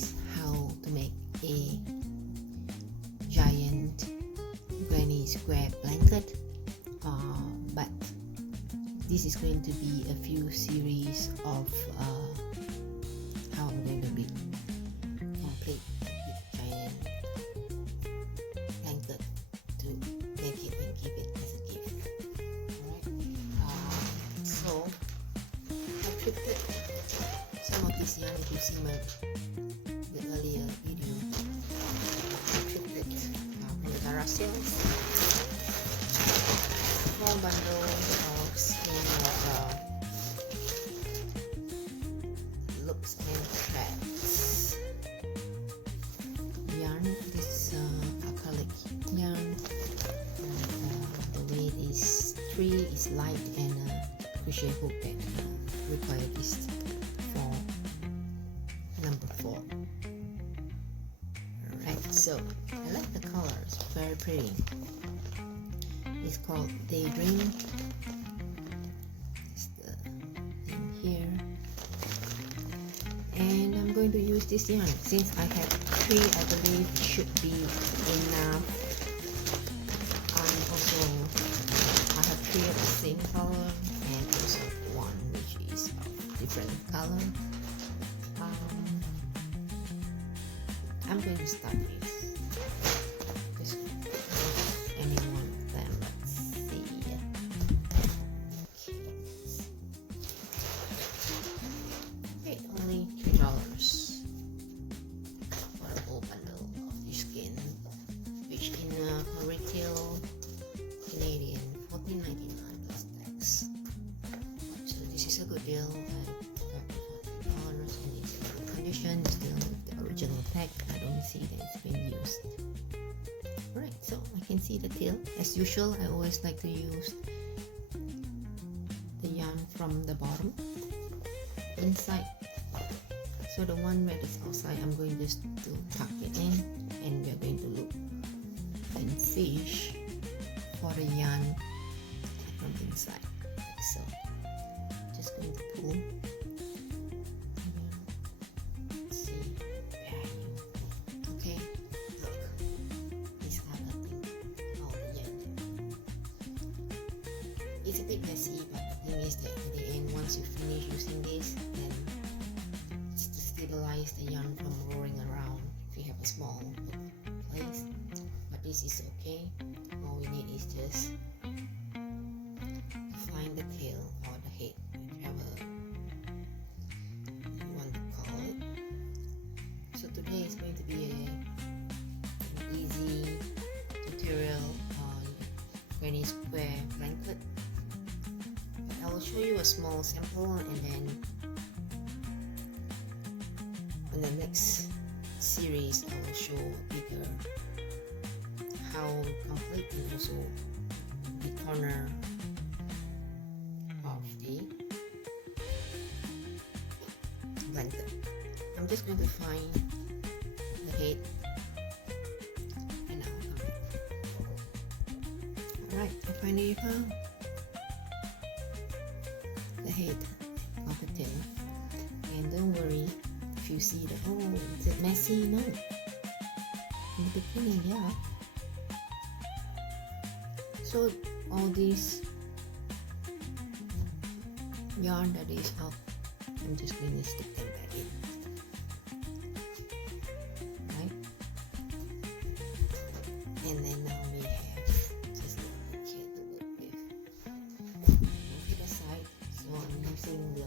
is how to make a giant granny square blanket, but this is going to be a few series of how I'm going to be complete a giant blanket to make it and keep it as a gift. Alright, so I thrifted some of this yarn. If you see the earlier video, I thrifted from the garage sales. Small bundle of skein of loops and threads yarn. This acrylic yarn, and the weight is 3, is light, and crochet hook that required is for number 4. Alright, so I like the colors, very pretty. It's called Daydream. It's the thing here, and I'm going to use this yarn. Since I have 3, I believe it should be enough. And also I have 3 of the same color, and also 1 which is of different color. I'm going to start with just any one of them. Let's see. Okay, only $3 for a whole bundle of this skein, which in retail Canadian $14.99 plus tax. So this is a good deal. I got it for $3, and it's in good condition. Still the original tag. I don't see that it's been used. Alright, so I can see the tail. As usual, I always like to use the yarn from the bottom inside. So the one that is outside, I'm going just to tuck it in, and we're going to loop and fish for the yarn from inside. So just going to pull. It's a bit messy, but the thing is that at the end, once you finish using this, then it's to stabilize the yarn from rolling around if you have a small place. But this is okay. All we need is just to find the tail or the head, whichever you want to call it. So today is going to be an easy tutorial on granny square blanket. I will show you a small sample, and then in the next series I will show a bigger how complete, and also the corner of the blanket. I'm just going to find the head, and I'll come back. Alright, I finally found the head of the tail, and don't worry if you see that, oh, is it messy? No, in the beginning, yeah. So all these yarn that is up, I'm just going to stick them back in, right? And then now we have just a little here to work with. Move it aside. So I'm using the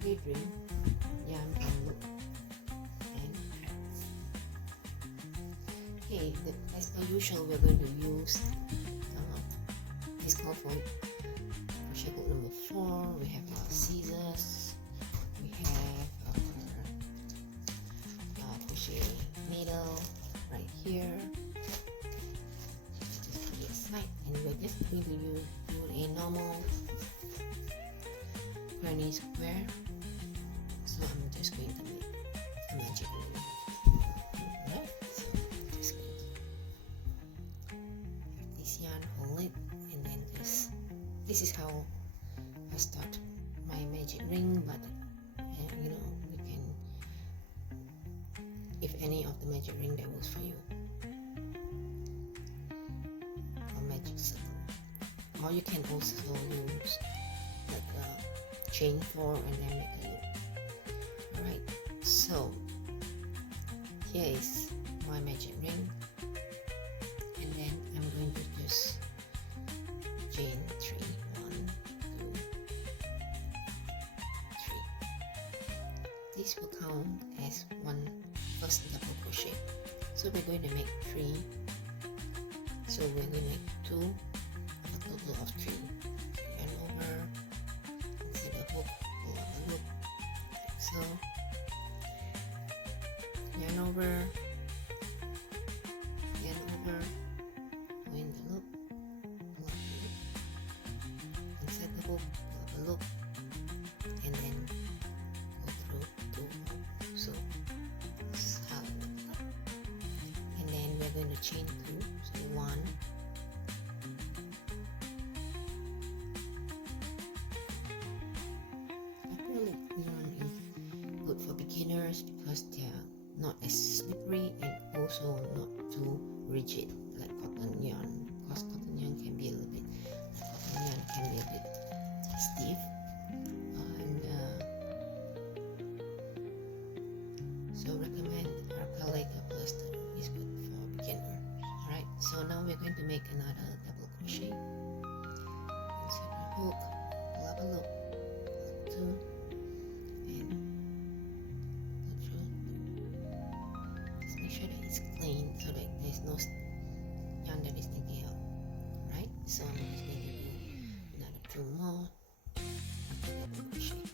Daydream yarn and loop and threads. Okay, as per usual, we're going to use this call for crochet hook number 4. We have our scissors. We have our crochet needle right here. Just put it aside, and we're just going to do a normal granny square. So I'm just going to make a magic loop. Alright, so I'm just going to have this yarn, hold it, and then just, this is how I start my magic ring, but you know, you can, if any of the magic ring that works for you, or magic circle, or you can also use like a chain 4 and then make a loop. Alright, so here is my magic ring, and then I'm going to just chain 3, 1, 2, 3. This will count as one first double crochet. So we're going to make 3. So we're going to make 2, a total of 3. Yarn over, insert the hook, pull out the loop, like so. Yarn over, go in the loop, pull out the loop, insert the hook, pull out the loop, and then go through 2 hooks. So this is how it looks like. And then we're going to chain 2, so 1, acrylic yarn is good for beginners because they are not as slippery and also not too rigid like cotton yarn, because cotton yarn can be a little bit stiff, and so recommend acrylic plaster is good for beginner. Alright, so now we're going to make another double crochet. Insert the hook, pull up a loop, pull up 2, and go through. Just make sure that it's clean so that there's no yarn that is sticking out. Right, so I'm just going to do another 2 more double crochet.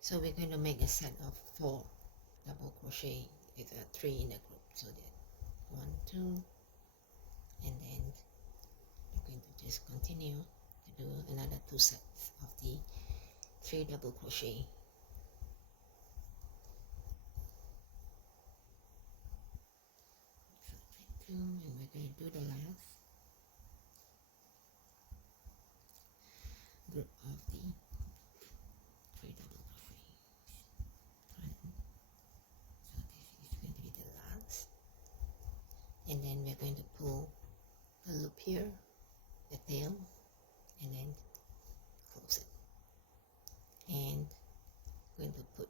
So we're going to make a set of 4 double crochet with 3 in a group, so that 1, 2, and then we're going to just continue to do another 2 sets of the 3 double crochet. So 2, and we're going to do the last group of the 3 double crochets. So this is going to be the last, and then we're going to pull the loop here, the tail, and then close it, and we're going to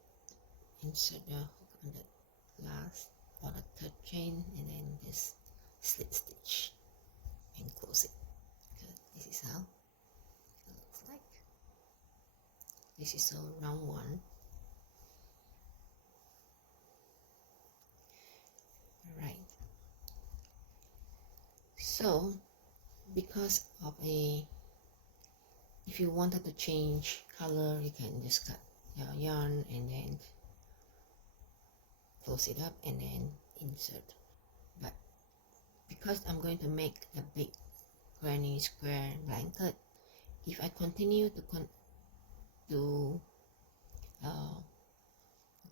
insert the hook on the last or the 3rd chain, and then just slip stitch and close it. Good. This is how it looks like. This is a round 1. Alright, so because of if you wanted to change color, you can just cut your yarn and then close it up and then insert. But because I'm going to make a big granny square blanket, if I continue to go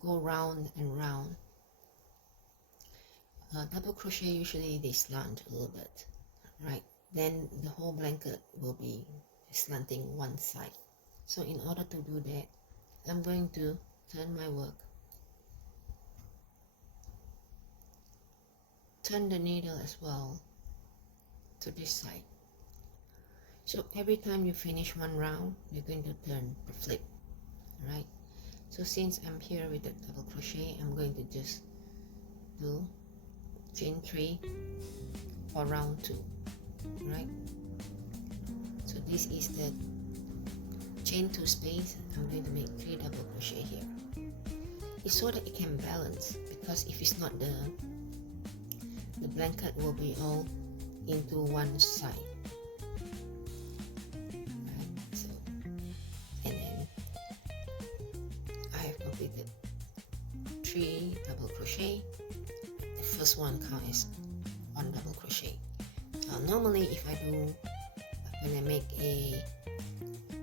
round and round, double crochet usually they slant a little bit, right? Then the whole blanket will be slanting one side. So in order to do that, I'm going to turn my work, turn the needle as well to this side. So every time you finish one round, you're going to turn the flip, right? So since I'm here with the double crochet, I'm going to just do chain 3 for round 2, right? So this is the chain 2 space. I'm going to make 3 double crochet here. It's so that it can balance, because if it's not, the blanket will be all into one side. Right, so, and then I have completed 3 double crochet. The first one counts as 1 double crochet. Normally if when I make a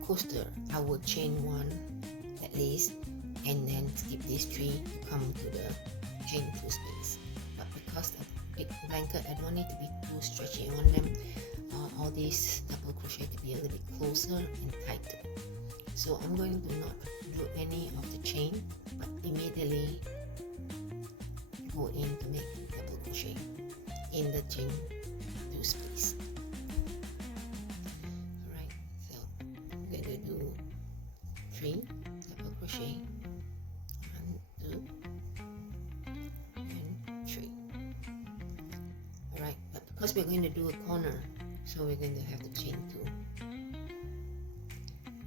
coaster, I would chain 1 at least and then skip these 3 to come to the chain 2 space. But because of big blanket, I don't need to be too stretchy on them. all these double crochet to be a little bit closer and tighter. So I'm going to not do any of the chain, but immediately go in to make double crochet in the chain 2 space. Alright, so I'm going to do 3 double crochet, 1, 2 and 3. Alright, but because we're going to do a corner, so we're going to have the chain 2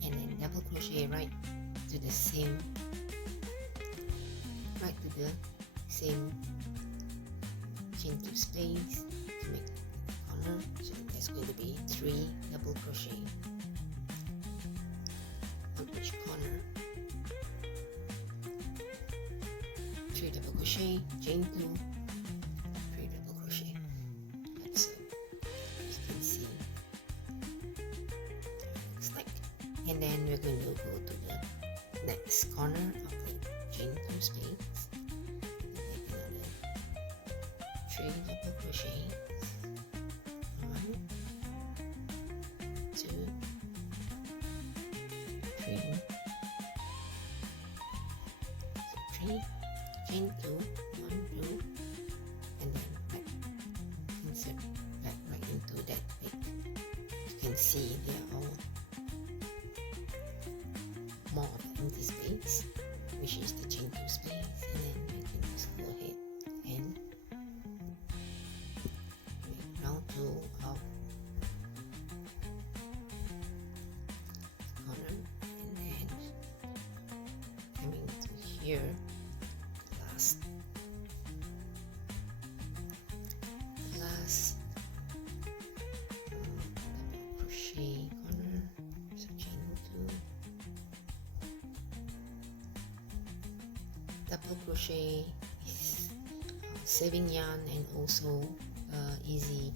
and then double crochet right to the same chain 2 space to make the corner. So that's going to be 3 double crochet on each corner. 3 double crochet, chain 2, 3 double crochet. That's it. As you can see, looks like. And then we're going to go to the next corner of the chain 2 space. Make another 3 double crochet. 1, 2, 3. So 3, chain 2, 1, 2, and then insert that right into that bit. You can see they are all more of empty space, which is the chain 2 space, and then we can just go ahead and make round 2 of the corner, and then coming to here, last double crochet corner, so chain 2. Double crochet is saving yarn and also easy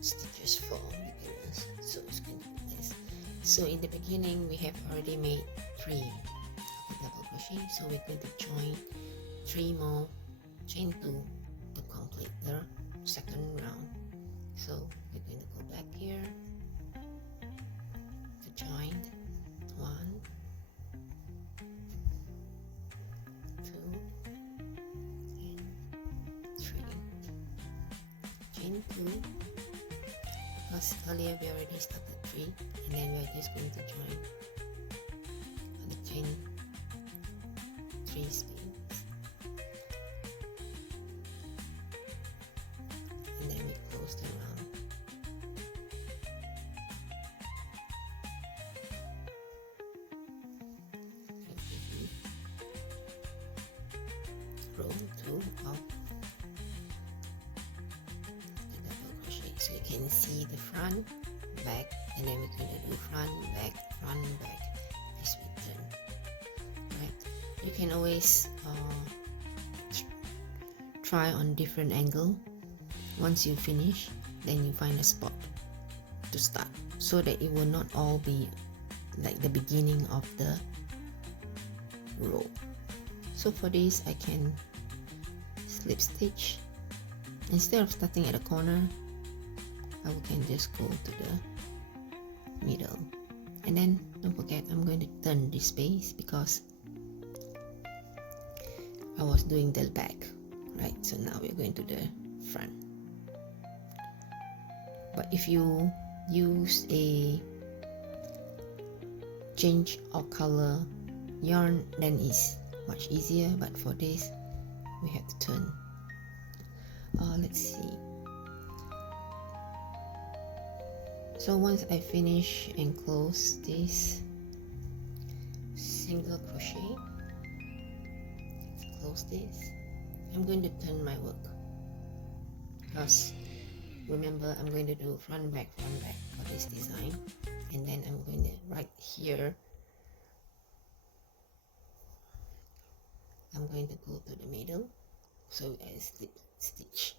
stitches for beginners, so it's going to be this. So in the beginning we have already made 3 of the double crochet, so we're going to join 3 more chain 2 to complete the second round. So we're going to go back here to join 1, 2 and 3, chain 2, because earlier we already started 3, and then we're just going to join on the chain 3 space, and then we close the round. Row 2 of the double crochet, so you can see the front, back, and then we're going to do front, back as we turn. Right, you can always try on different angle. Once you finish, then you find a spot to start, so that it will not all be like the beginning of the row. So for this, I can slip stitch. Instead of starting at the corner, I can just go to the middle. And then don't forget, I'm going to turn this space because I was doing the back, right? So now we're going to the front. But if you use a change of color yarn, then it's much easier, but for this we have to turn. Let's see. So once I finish and close this single crochet, close this, I'm going to turn my work, because remember I'm going to do front back for this design, and then I'm going to right here I'm going to go to the middle, so I slip stitch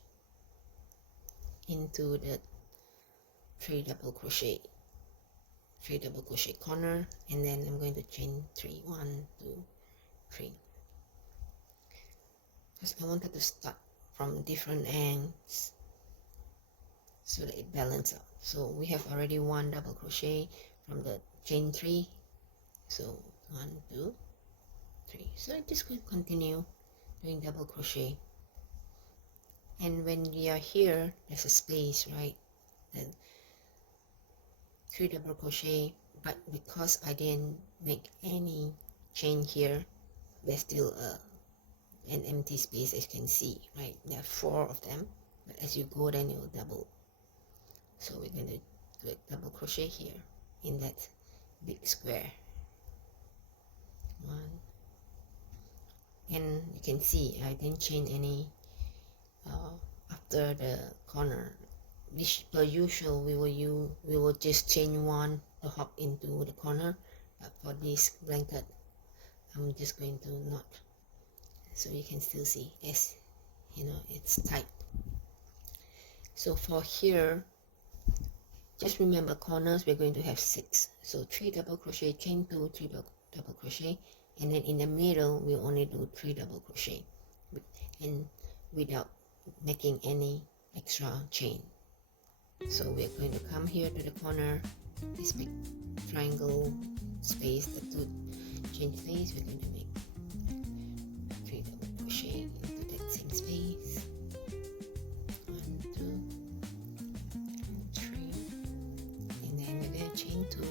into the 3 double crochet corner, and then I'm going to chain 3, 1, 2, 3, because I wanted to start from different ends, so that it balances out. So we have already one double crochet from the chain 3. So 1, 2, 3. So I just going to continue doing double crochet. And when we are here, there's a space, right? Then 3 double crochet, but because I didn't make any chain here, there's still an empty space, as you can see, right? There are 4 of them, but as you go, then it will double. So we're going to do a double crochet here in that big square. 1, and you can see I didn't chain any after the corner. Which per usual we will just chain 1 to hop into the corner, but for this blanket I'm just going to knot, so you can still see, yes, you know, it's tight. So for here, just remember corners, we're going to have 6. So 3 double crochet, chain 2, 3 double crochet, and then in the middle we only do 3 double crochet, and without making any extra chain. So we're going to come here to the corner, this big triangle space, the 2 chain space. We're going to make 3 double crochet into that same space. 1, 2, 3, and then we're going to chain 2.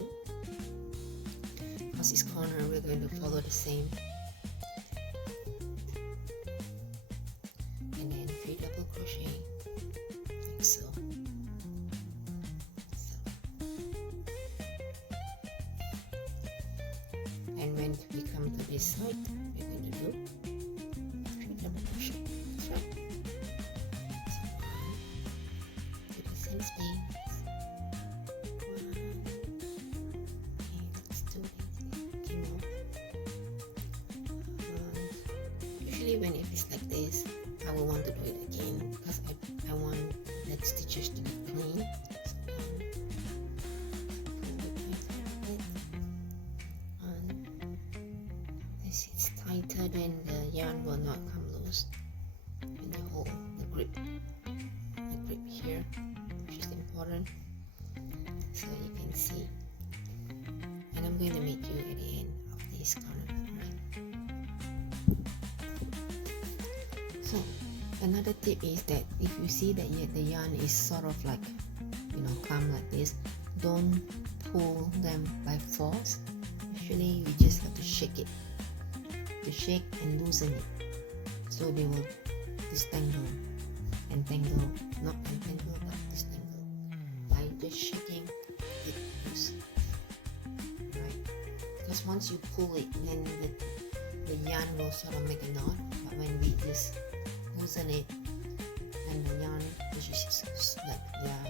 Because this corner, we're going to follow the same, and then 3 double crochet, like so. And when we come to this side, we're going to do 3 double crochet. That's right. So 1 to the same space. 1. Okay, let's do this. You know. Usually when it's like this, I will want to do it again because I want the stitches to be clean. It's tighter, then the yarn will not come loose, and you hold the grip here, which is important, so you can see. And I'm going to meet you at the end of this corner, right? So another tip is that if you see that the yarn is sort of like, you know, clump like this, don't pull them by force. Usually you just have to shake it. To shake and loosen it, so they will disentangle and tangle, not entangle but disentangle by just shaking it loose, right? Because once you pull it, then the yarn will sort of make a knot, but when we just loosen it, and the yarn which is like, yeah,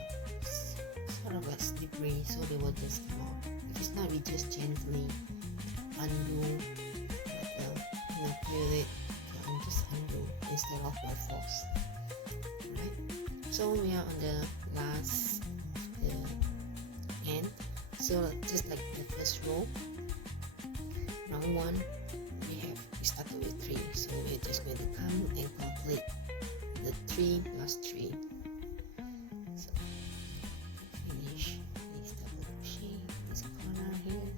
sort of like slippery, so they will just come out. If it's not, we just gently undo. Feel it and just undo instead of by force. Right? So we are on the last end. So just like the first row, round 1, we started with 3. So we're just going to come and complete the 3 plus 3. So finish this double crochet, this corner here.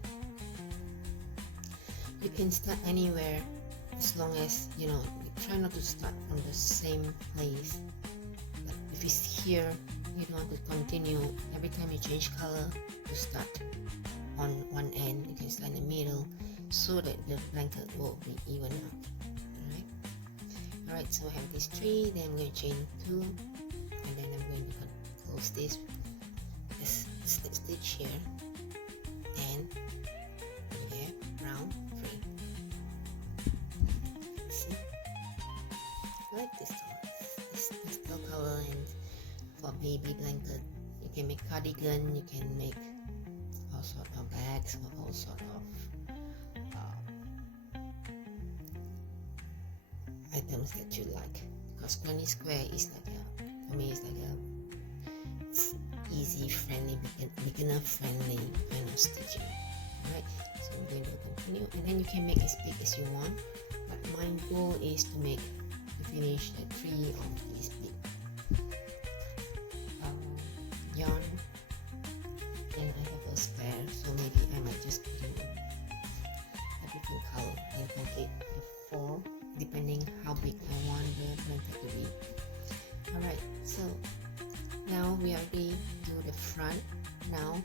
You can start anywhere, as long as, you know, try not to start from the same place. But if it's here, you don't want to continue every time you change color to start on one end. You can start in the middle so that the blanket will be even out. Alright, so I have these 3, then I'm going to chain 2, and then I'm going to close this slip stitch here, and we have round 3. See, I like this color, this pastel color, and for baby blanket, you can make cardigan, you can make all sort of bags or all sort of items that you like. Because Granny Square is like for me, it's like it's easy, friendly, beginner friendly kind of stitching. Alright, so I'm going to continue, and then you can make as big as you want, but my goal is to finish the 3 of these big just do a different color and complete the 4 depending how big I want the blanket to be. Alright, so now we already do the front. Now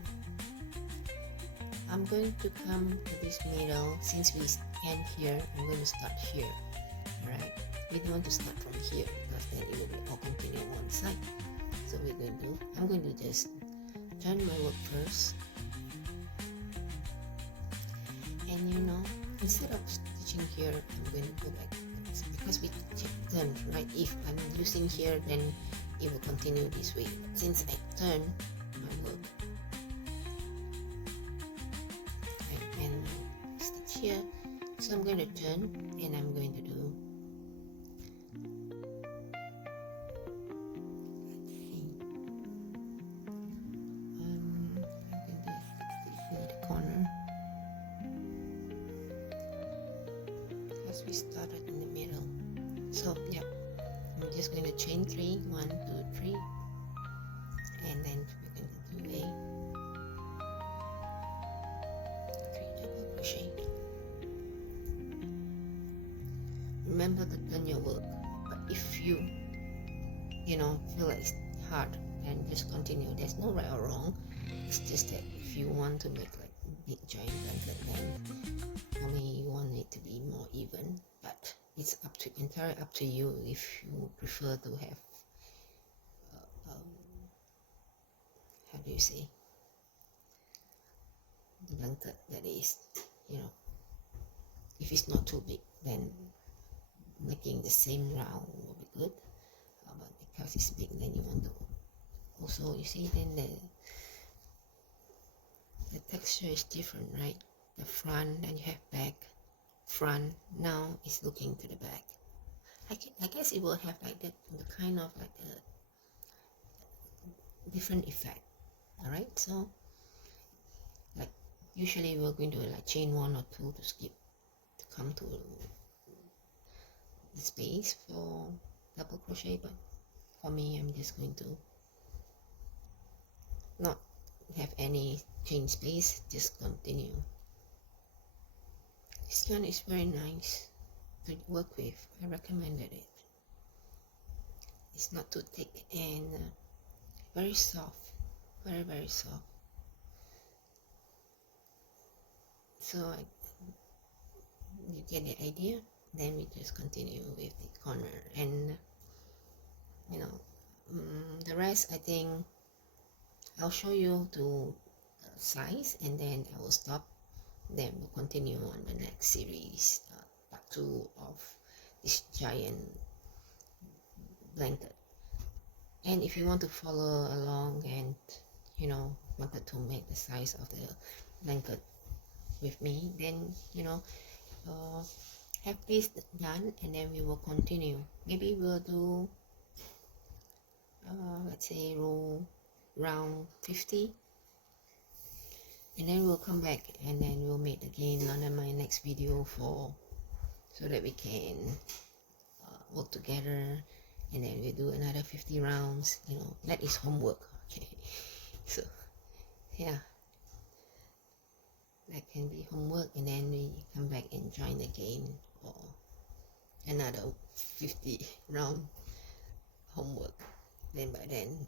I'm going to come to this middle. Since we end here, I'm going to start here. Alright, we don't want to start from here because then it will be all continue on one side. So I'm going to just turn my work first, and you know, instead of stitching here, I'm going to go back because we turn, right? If I'm using here, then it will continue this way. Since I turn my work and stitch here, so I'm going to turn and I'm going to do we started in the middle. So yeah, I'm just going to chain 3, 1, 2, 3, and then we're going to do a 3 double crochet. Remember to turn your work, but if you feel like it's hard, then just continue. There's no right or wrong. It's just that if you want to make like big giant blanket, then you want it to be more even, but it's entirely up to you if you prefer to have how do you say, the blanket that is, if it's not too big, then making the same round will be good, but because it's big, then you want to also, you see, then the texture is different, right? The front, and you have back, front, now it's looking to the back. I guess it will have like that, the kind of like a different effect. Alright, so like usually we're going to like chain 1 or 2 to skip to come to the space for double crochet, but for me, I'm just going to not have any chain space, just continue. This yarn is very nice to work with. I recommended it. It's not too thick and very soft, very, very soft. So you get the idea. Then we just continue with the corner, and the rest I think I'll show you to size, and then I will stop. Then we'll continue on the next series, part 2 of this giant blanket. And if you want to follow along and wanted to make the size of the blanket with me, then have this done, and then we will continue. Maybe we'll do let's say round 50, and then we'll come back and then we'll meet again on my next video so that we can work together, and then we do another 50 rounds. That is homework. Okay, so yeah, that can be homework, and then we come back and join again for another 50 round homework. Then by then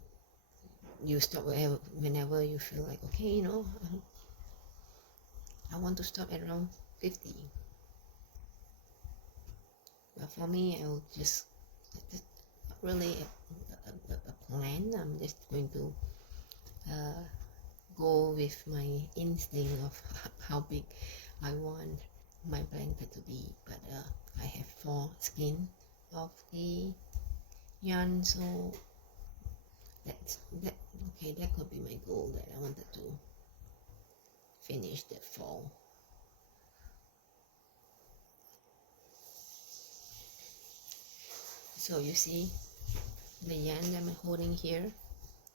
you stop whenever you feel like, okay, I want to stop at around 50. But for me, I will just not really a plan. I'm just going to go with my instinct of how big I want my blanket to be. But I have 4 skeins of the yarn, so that could be my goal, that I wanted to finish that fall. So you see the yarn that I'm holding here,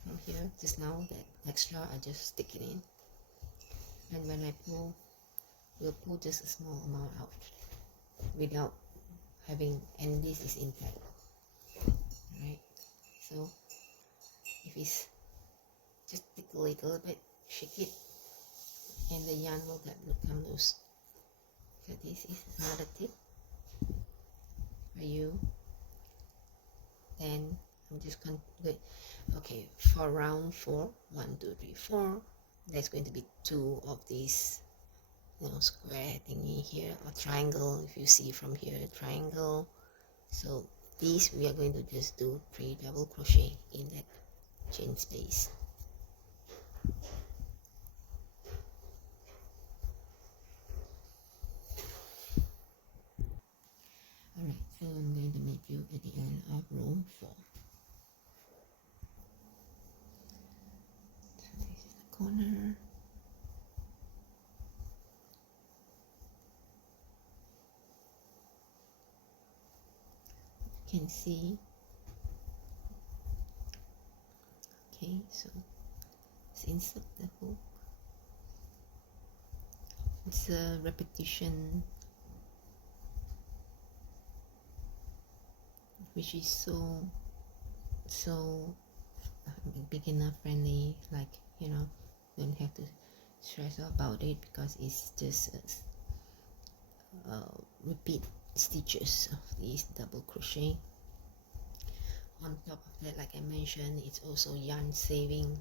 from here just now, that extra, I just stick it in, and when I pull, we'll pull just a small amount out without having, and this is intact, right? So if it's just tickle it a little bit, shake it, and the yarn will come loose. So this is another tip for you. Then I'm just going to do, okay, for round 4, 1 2 3 4, there's going to be 2 of these, you know, square thingy here, or triangle. If you see from here, triangle. So these we are going to just do 3 double crochet in that chain space. Alright, so I'm going to meet you at the end of row 4. So this is the corner. You can see. Okay, so insert the hook. It's a repetition which is so beginner friendly, like, you know, don't have to stress about it because it's just repeat stitches of these double crochet. On top of that, like I mentioned, it's also yarn saving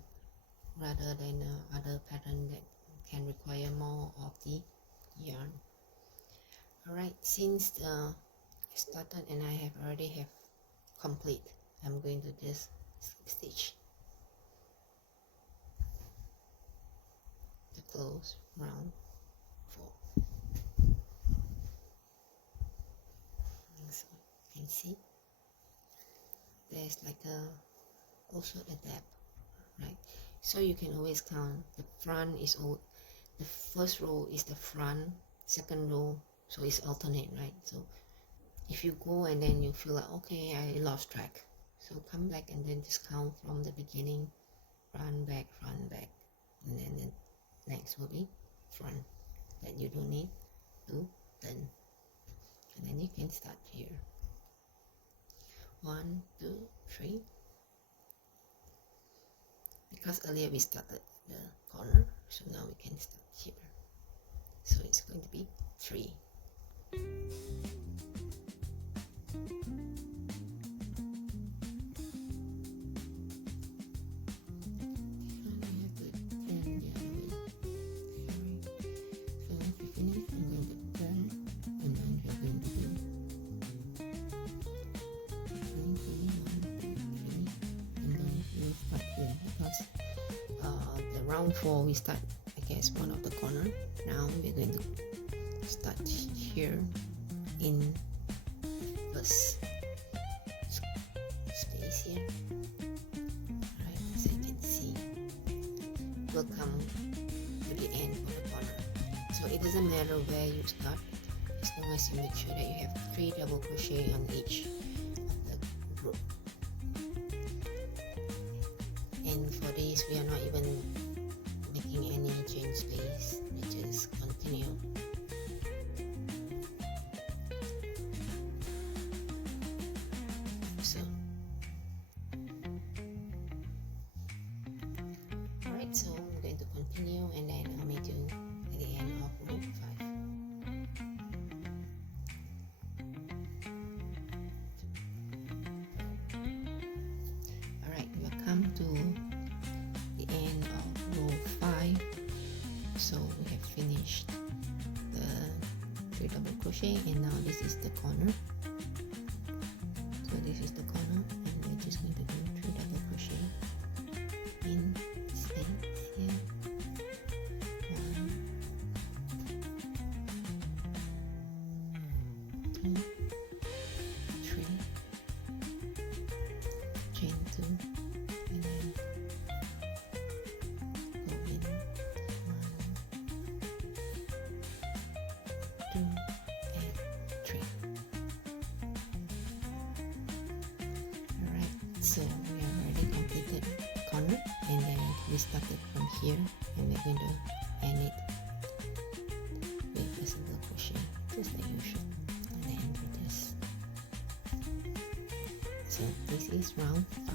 rather than other pattern that can require more of the yarn. Alright, since I started and I already have complete, I'm going to just stitch to close round 4. So you can see there's like also a depth, right? So you can always count. The front is all, the first row is the front, second row, so it's alternate, right? So if you go and then you feel like, okay, I lost track, so come back and then just count from the beginning, front, back, and then the next will be front, that you don't need to turn. And then you can start here. 1 2 3, because earlier we started the corner, so now we can start here. So it's going to be 3. Round 4 we start, I guess, one of the corner. Now we're going to start here in first space here. Alright, as you can see, we'll come to the end of the corner. So it doesn't matter where you start, as long as you make sure that you have 3 double crochet on each of the group. And for this, we are not even making any chain space, we just continue. So alright, so I'm going to continue and then I'll meet you at the end of row 5. Alright, we have come to the end of row 5. So we have finished the 3 double crochet and now this is the corner. So this is the corner and we're just going to do 3 double crochet in space here. 1 2 3, chain 2, and then go in 1 2 and 3. Alright, so we have already completed corner and then we started from here and we're going to end it with a single crochet, just like usual, and then we just, so this is round 5.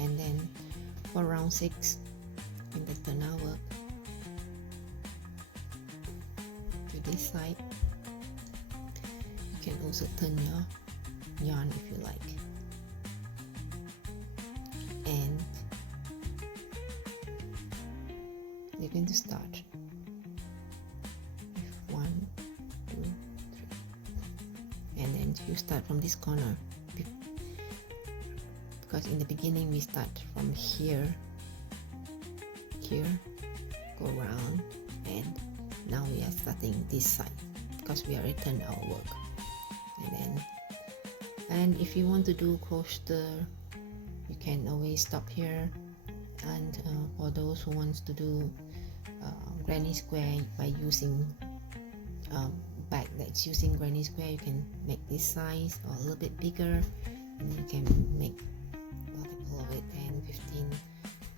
And then for round 6, in the turn our work to this side, you can also turn your yarn if you like. And you're going to start with 1, 2, 3, and then you start from this corner, because in the beginning we start from here, go around, and now we are starting this side because we already done our work. And if you want to do crochet, you can always stop here. And for those who wants to do granny square by using bag that's using granny square, you can make this size or a little bit bigger, and you can make multiple of it, 10, 15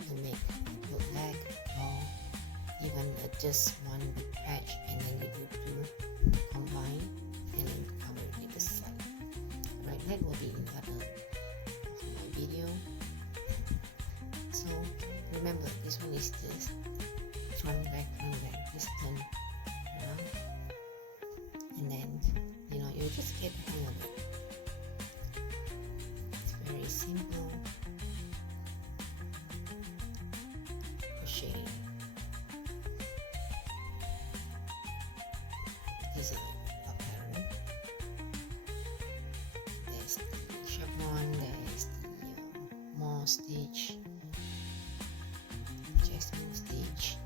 to make your bag, or even just one big patch, and then you do two combine and then cover it with the side. Right, that will be in other of my video. So remember, this one is just front back, just turn around, and then you just get the hang of it. It's very simple crochet design of pattern. There's the chevron, there's the more stitch, adjustment stitch.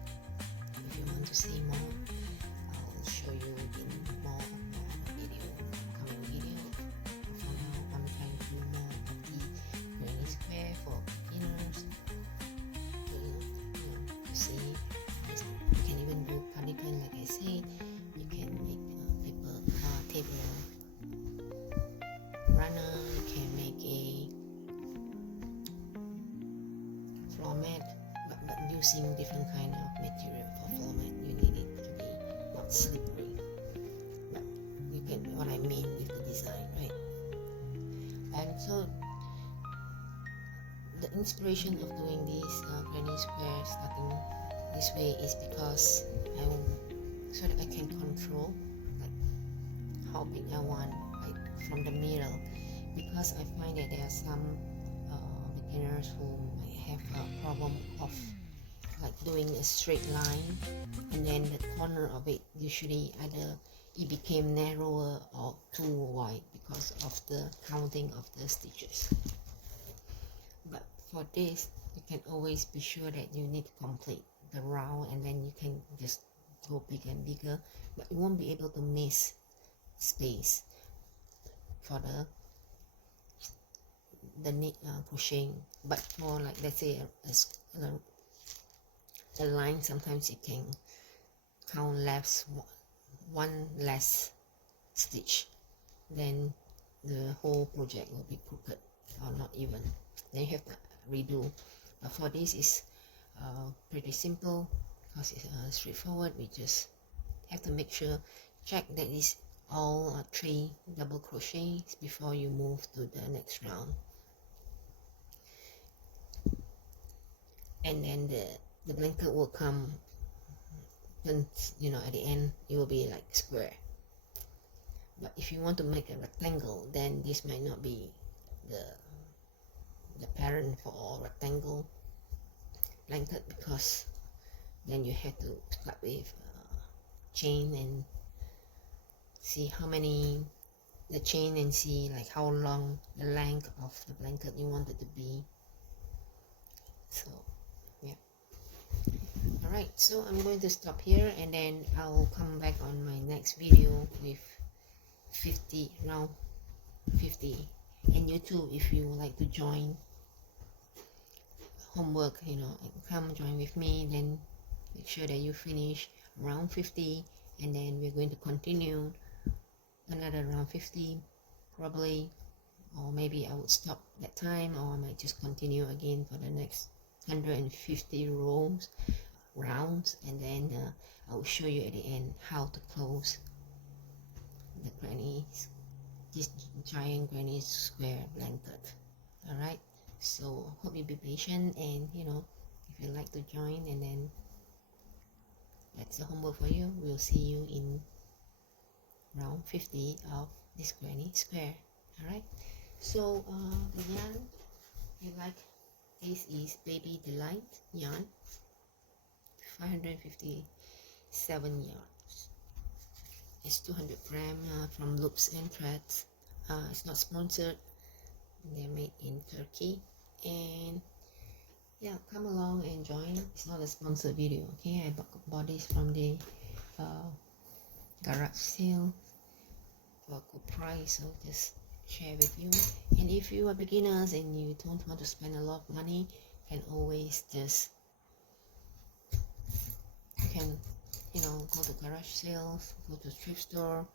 If you want to see more, I'll show you in more video, coming video. For now, I'm trying to do more of the granny square for beginners. To see, you can even do cardigan, like I said. You can make paper table runner. You can make a floor mat, but using different kind of material for floor mat. You need it to be not slippery, but you get what I mean with the design, right? And so the inspiration of doing this granny square starting this way is because so that I can control like how big I want, like from the middle, because I find that there are some beginners who might have a problem of like doing a straight line, and then the corner of it usually either it became narrower or too wide because of the counting of the stitches. But for this, you can always be sure that you need to complete the round, and then you can just go bigger and bigger, but you won't be able to miss space for the crocheting. But for like, let's say a line, sometimes you can count one less stitch, then the whole project will be crooked or not even, then you have to redo. But for this is pretty simple because it's straightforward. We just have to make sure, check that is all 3 double crochets before you move to the next round. And then the blanket will come, and at the end it will be like square. But if you want to make a rectangle, then this might not be the pattern for rectangle blanket, because then you have to start with chain and see how many the chain, and see like how long the length of the blanket you want it to be. So yeah, all right, so I'm going to stop here, and then I'll come back on my next video with 50 round 50. And you too, if you would like to join homework, come join with me, then make sure that you finish round 50, and then we're going to continue another round 50 probably, or maybe I would stop that time, or I might just continue again for the next 150 rounds, and then I will show you at the end how to close this giant granny square blanket. All right, So hope you be patient, and if you like to join, and then that's the homework for you. We'll see you in round 50 of this granny square. All right, so the yarn you like, this is Baby Delight yarn, 557 yards. It's 200 gram from Loops and Threads. It's not sponsored. They're made in Turkey, and yeah, come along and join. It's not a sponsored video, okay? I bought this from the garage sale for a good price, so just share with you. And if you are beginners and you don't want to spend a lot of money, you can always just go to garage sales, go to thrift store.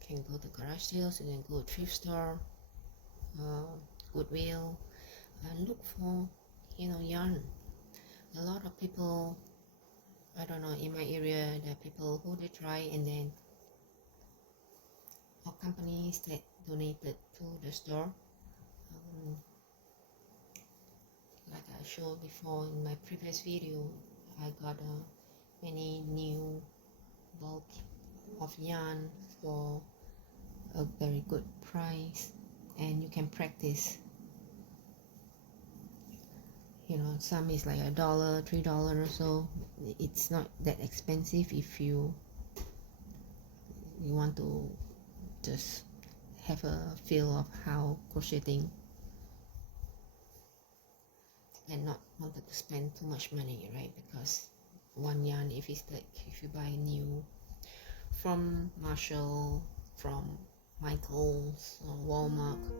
You can go to garage sales, and then go to thrift store, Goodwill, and look for yarn. A lot of people, I don't know, in my area, there are people who they try, and then or companies that donated to the store, like I showed before in my previous video. I got many new bulk of yarn for a very good price, and you can practice. Some is like $1, $3 or so. It's not that expensive if you want to just have a feel of how crocheting, and not wanted to spend too much money, right? Because one yarn, if you buy new from Marshall, from Michael's or Walmart,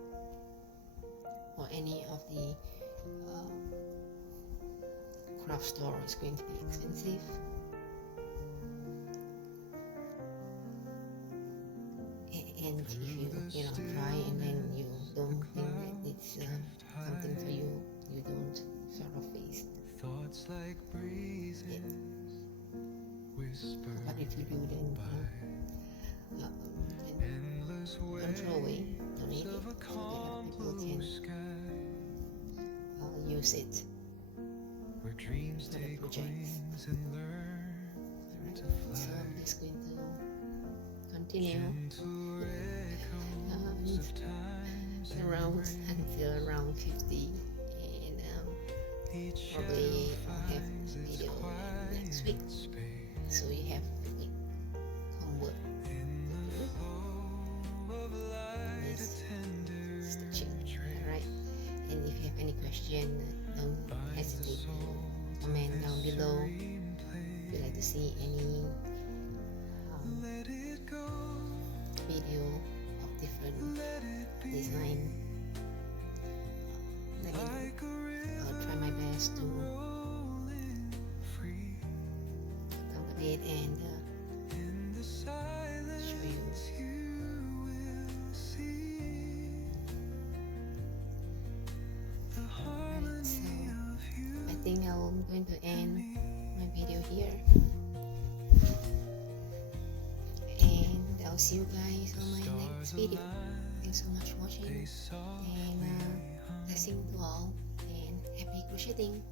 or any of the craft store, is going to be expensive. And if you try and then you don't think that it's something for you, you don't sort of face it. But if you do, then don't throw away, donate it, so that other people can use it for the projects. Alright, so I'm just going to continue around until around 50, and probably I'll have a video next week, so you have a week homework. This stitching. Alright, and if you have any question, don't hesitate to comment down below. If you'd like to see any video of different design, let me know. I'll try my best to accommodate and show you. Alright, so I think I'm going to end my video here, and I'll see you guys on my next video. Thanks so much for watching, and blessing to all, and happy crocheting.